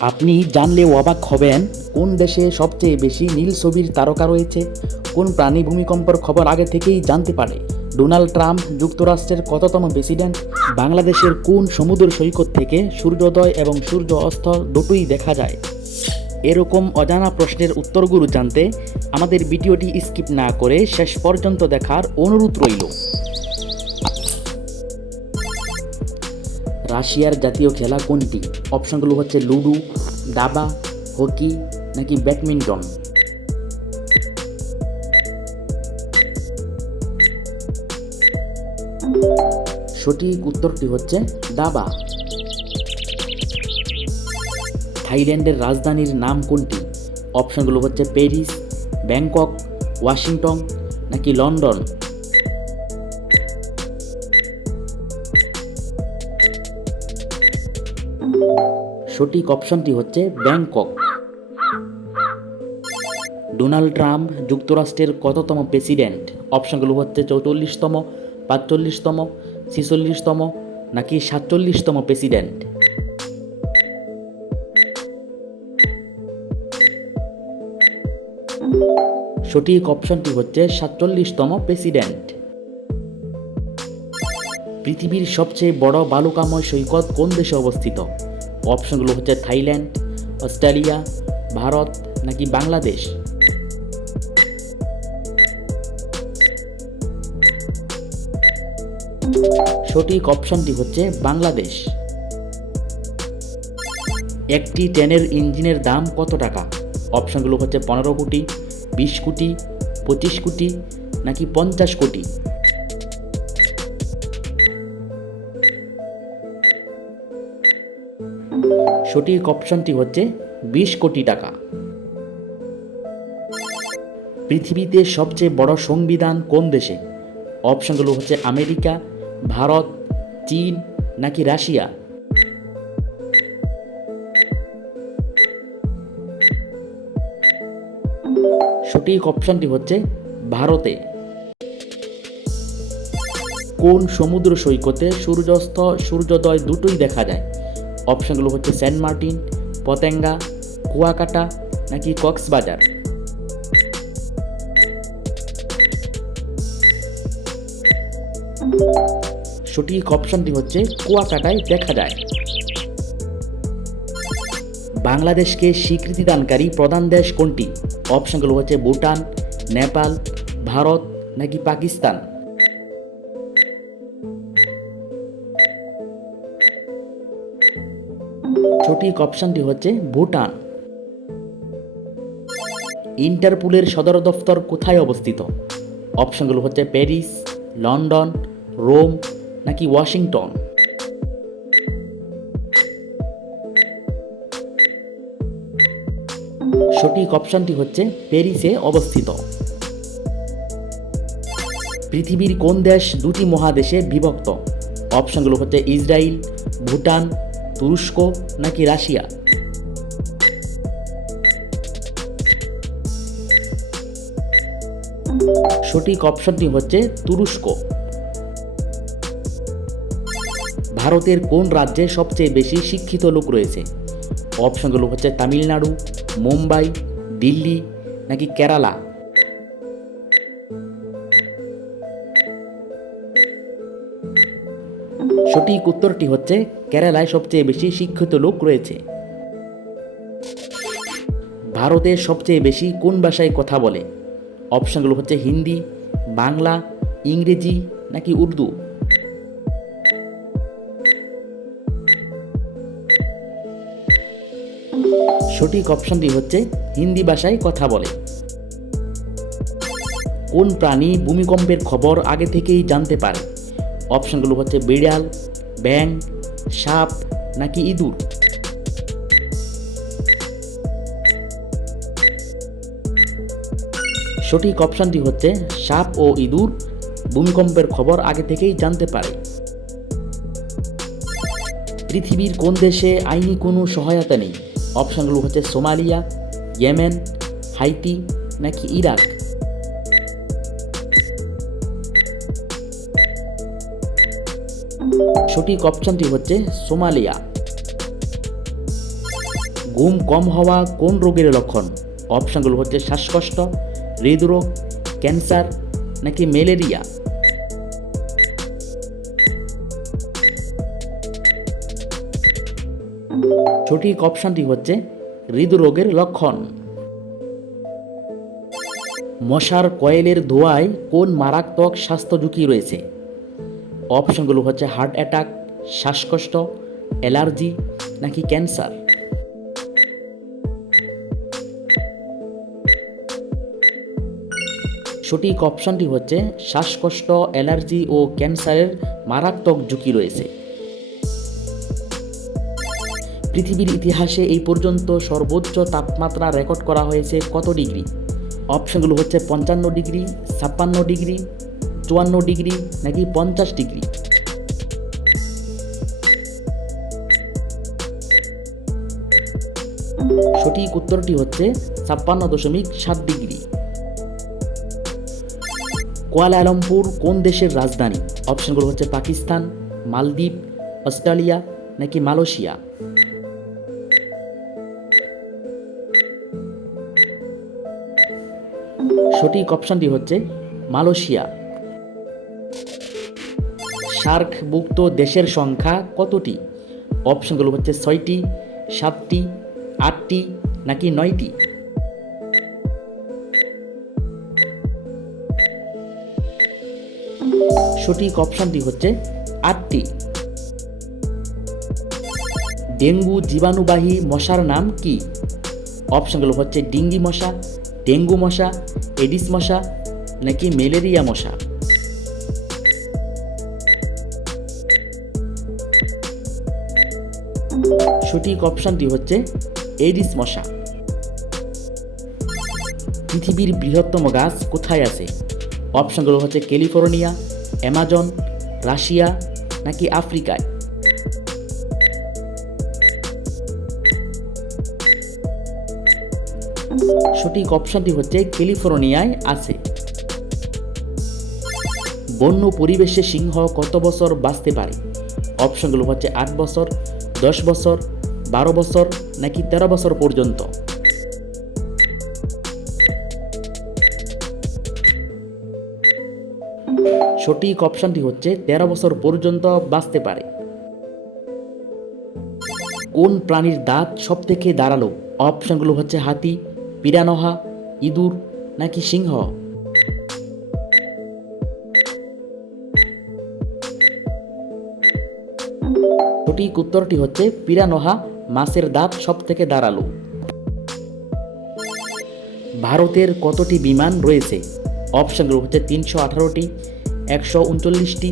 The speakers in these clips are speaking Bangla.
আপনি জানলে অবাক হবেন কোন দেশে সবচেয়ে বেশি নীল ছবির তারকা রয়েছে। কোন প্রাণী ভূমিকম্পের খবর আগে থেকেই জানতে পারে। ডোনাল্ড ট্রাম্প যুক্তরাষ্ট্রের কততম প্রেসিডেন্ট। বাংলাদেশের কোন সমুদ্র সৈকত থেকে সূর্যোদয় এবং সূর্য অস্ত দুটোই দেখা যায়। এরকম অজানা প্রশ্নের উত্তরগুলো জানতে আমাদের ভিডিওটি স্কিপ না করে শেষ পর্যন্ত দেখার অনুরোধ রইল। রাশিয়ার জাতীয় খেলা কোনটি? অপশনগুলো হচ্ছে লুডো, দাবা, হকি নাকি ব্যাডমিন্টন। সঠিক উত্তরটি হচ্ছে দাবা। থাইল্যান্ডের রাজধানীর নাম কোনটি? অপশনগুলো হচ্ছে প্যারিস, ব্যাংকক, ওয়াশিংটন নাকি লন্ডন। সঠিক অপশনটি হচ্ছে ব্যাংকক। ডোনাল্ড ট্রাম্প যুক্তরাষ্ট্রের কততম প্রেসিডেন্ট? অপশনগুলো হচ্ছে 44তম, 45তম, 46তম নাকি 47তম প্রেসিডেন্ট। সঠিক অপশনটি হচ্ছে 47তম প্রেসিডেন্ট। পৃথিবীর সবচেয়ে বড় বালুকাময় সৈকত কোন দেশে অবস্থিত? অপশনগুলো হচ্ছে থাইল্যান্ড, অস্ট্রেলিয়া, ভারত নাকি বাংলাদেশ। সঠিক অপশনটি হচ্ছে বাংলাদেশ। একটি ট্রেনের ইঞ্জিনের দাম কত টাকা? অপশনগুলো হচ্ছে 15 কোটি, 20 কোটি, 25 কোটি নাকি 50 কোটি। সঠিক অপশনটি হচ্ছে 20 কোটি টাকা। পৃথিবীতে সবচেয়ে বড় সংবিধান কোন দেশে? অপশনগুলো হচ্ছে আমেরিকা, ভারত, চীন নাকি রাশিয়া। সঠিক অপশনটি হচ্ছে ভারতে। কোন সমুদ্র সৈকতে সূর্যাস্ত সূর্যোদয় দুটোই দেখা যায়? অপশনগুলো হচ্ছে সেন্ট মার্টিন, পতেঙ্গা, কুয়াকাটা নাকি কক্সবাজার। সঠিক অপশনটি হচ্ছে কুয়াকাটায় দেখা যায়। বাংলাদেশকে স্বীকৃতিদানকারী প্রধান দেশ কোনটি? অপশনগুলো হচ্ছে ভুটান, নেপাল, ভারত নাকি পাকিস্তান। সঠিক অপশনটি হচ্ছে ভুটান। ইন্টারপোলের সদর দফতর কোথায় অবস্থিত? অপশনগুলো হচ্ছে প্যারিস, লন্ডন, রোম নাকি ওয়াশিংটন। সঠিক অপশনটি হচ্ছে প্যারিসে অবস্থিত। পৃথিবীর কোন দেশ দুটি মহাদেশে বিভক্ত? অপশনগুলো হচ্ছে ইসরায়েল, ভুটান, তুরস্ক নাকি রাশিয়া। সঠিক অপশনটি হচ্ছে তুরস্ক। ভারতের কোন রাজ্যে সবচেয়ে বেশি শিক্ষিত লোক রয়েছে? অপশনগুলো হচ্ছে তামিলনাড়ু, মুম্বাই, দিল্লি নাকি কেরালা। সঠিক উত্তরটি হচ্ছে কেরালায় সবচেয়ে বেশি শিক্ষিত লোক রয়েছে। ভারতে সবচেয়ে বেশি কোন ভাষায় কথা বলে? অপশনগুলো হচ্ছে হিন্দি, বাংলা, ইংরেজি নাকি উর্দু। সঠিক অপশনটি হচ্ছে হিন্দি ভাষায় কথা বলে। কোন প্রাণী ভূমিকম্পের খবর আগে থেকেই জানতে পারে? অপশনগুলো হচ্ছে বিড়াল, ব্যাঙ, সাপ নাকি ইঁদুর। সঠিক অপশনটি হচ্ছে সাপ ও ইঁদুর ভূমিকম্পের খবর আগে থেকেই জানতে পারে। পৃথিবীর কোন দেশে আইনি কোনো সহায়তা নেই? অপশনগুলো হচ্ছে সোমালিয়া, ইয়েমেন, হাইতি নাকি ইরাক। সঠিক অপশনটি হচ্ছে সোমালিয়া। ঘুম কম হওয়া কোন রোগের লক্ষণ? অপশনগুলো হচ্ছে শ্বাসকষ্ট, হৃদরোগ, ক্যান্সার নাকি ম্যালেরিয়া। সঠিক অপশনটি হচ্ছে হৃদরোগের লক্ষণ। মশার কয়েলের ধোঁয়ায় কোন মারাত্মক স্বাস্থ্য ঝুঁকি রয়েছে? অপশনগুলো হচ্ছে হার্ট অ্যাটাক, শ্বাসকষ্ট, অ্যালার্জি নাকি ক্যান্সার। সঠিক অপশনটি হচ্ছে শ্বাসকষ্ট, অ্যালার্জি ও ক্যান্সারের মারাত্মক ঝুঁকি রয়েছে। পৃথিবীর ইতিহাসে এই পর্যন্ত সর্বোচ্চ তাপমাত্রা রেকর্ড করা হয়েছে কত ডিগ্রি? অপশনগুলো হচ্ছে 55 ডিগ্রি, 56 ডিগ্রি, 54 ডিগ্রি নাকি 50 ডিগ্রি। সঠিক উত্তরটি হচ্ছে 56.7 ডিগ্রি। কুয়ালালামপুর কোন দেশের রাজধানী? অপশনগুলো হচ্ছে পাকিস্তান, মালদ্বীপ, অস্ট্রেলিয়া নাকি মালয়েশিয়া। সঠিক অপশনটি হচ্ছে মালয়েশিয়া। সার্কভুক্ত দেশের সংখ্যা কতটি? অপশনগুলো হচ্ছে 6টি, 7টি, 8টি নাকি 9টি। সঠিক অপশনটি হচ্ছে 8টি। ডেঙ্গু জীবাণুবাহী মশার নাম কি? অপশনগুলো হচ্ছে ডিঙ্গি মশা, ডেঙ্গু মশা, এডিস মশা নাকি ম্যালেরিয়া মশা। সঠিক অপশনটি হচ্ছে এডিস মশা। পৃথিবীর বৃহত্তম গাছ কোথায় আছে? অপশনগুলো হচ্ছে ক্যালিফোর্নিয়া, অ্যামাজন, রাশিয়া নাকি আফ্রিকায়। সঠিক অপশনটি হচ্ছে ক্যালিফোর্নিয়ায় আছে। বন্য পরিবেশে সিংহ কত বছর বাঁচতে পারে? অপশনগুলো হচ্ছে 8 বছর, 10 বছর, 12 বছর নাকি 13 বছর পর্যন্ত। সঠিক অপশনটি হচ্ছে 13 বছর পর্যন্ত বাঁচতে পারে। কোন প্রাণীর দাঁত সব থেকে ধারালো? অপশনগুলো হচ্ছে হাতি, পিরানহা, ইঁদুর নাকি সিংহ। সঠিক উত্তরটি হচ্ছে পিরানহা মাছের দাঁত সব থেকে ধারালো। ভারতের কতটি বিমান রয়েছে? অপশনগুলো হচ্ছে 318টি, 139টি,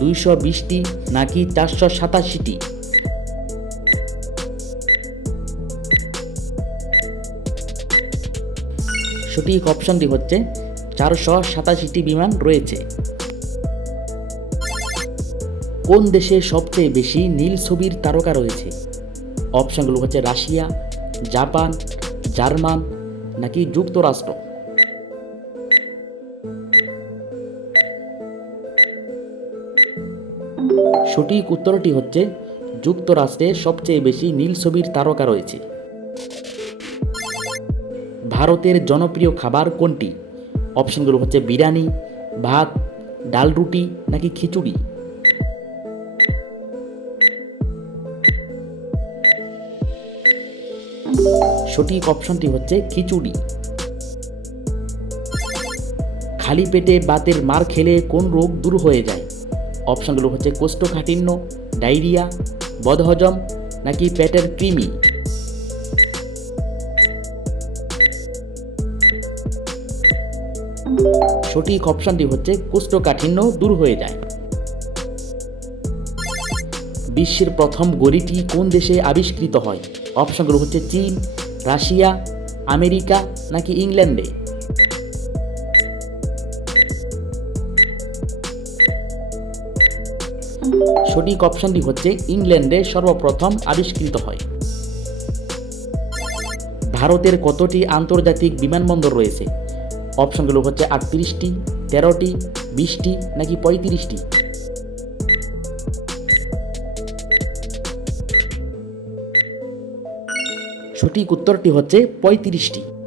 220টি নাকি 487টি। সঠিক অপশনটি হচ্ছে 487টি বিমান রয়েছে। কোন দেশে সবচেয়ে বেশি নীল ছবির তারকা রয়েছে? অপশনগুলো হচ্ছে রাশিয়া, জাপান, জার্মান নাকি যুক্তরাষ্ট্র। সঠিক উত্তরটি হচ্ছে যুক্তরাষ্ট্রে সবচেয়ে বেশি নীল ছবির তারকা রয়েছে। ভারতের জনপ্রিয় খাবার কোনটি? অপশনগুলো হচ্ছে বিরিয়ানি, ভাত, ডাল রুটি নাকি খিচুড়ি। সঠিক অপশনটি হচ্ছে খিচুড়ি। খালি পেটে বাতের মার খেলে কোন রোগ দূর হয়ে যায়? অপশনগুলো হচ্ছে কোষ্ঠকাঠিন্য, ডায়রিয়া, বদহজম নাকি পেটের কৃমি। সঠিক অপশনটি হচ্ছে কোষ্ঠকাঠিন্য দূর হয়ে যায়। বিশ্বের প্রথম ঘড়িটি কোন দেশে আবিষ্কৃত হয়? অপশনগুলো হচ্ছে চীন, রাশিয়া, আমেরিকা নাকি ইংল্যান্ডে। সঠিক অপশনটি হচ্ছে ইংল্যান্ডে সর্বপ্রথম আবিষ্কৃত হয়। ভারতের কতটি আন্তর্জাতিক বিমানবন্দর রয়েছে? অপশনগুলো হচ্ছে 38টি, 13টি, 20টি নাকি 35টি। সঠিক উত্তরটি হচ্ছে 35টি।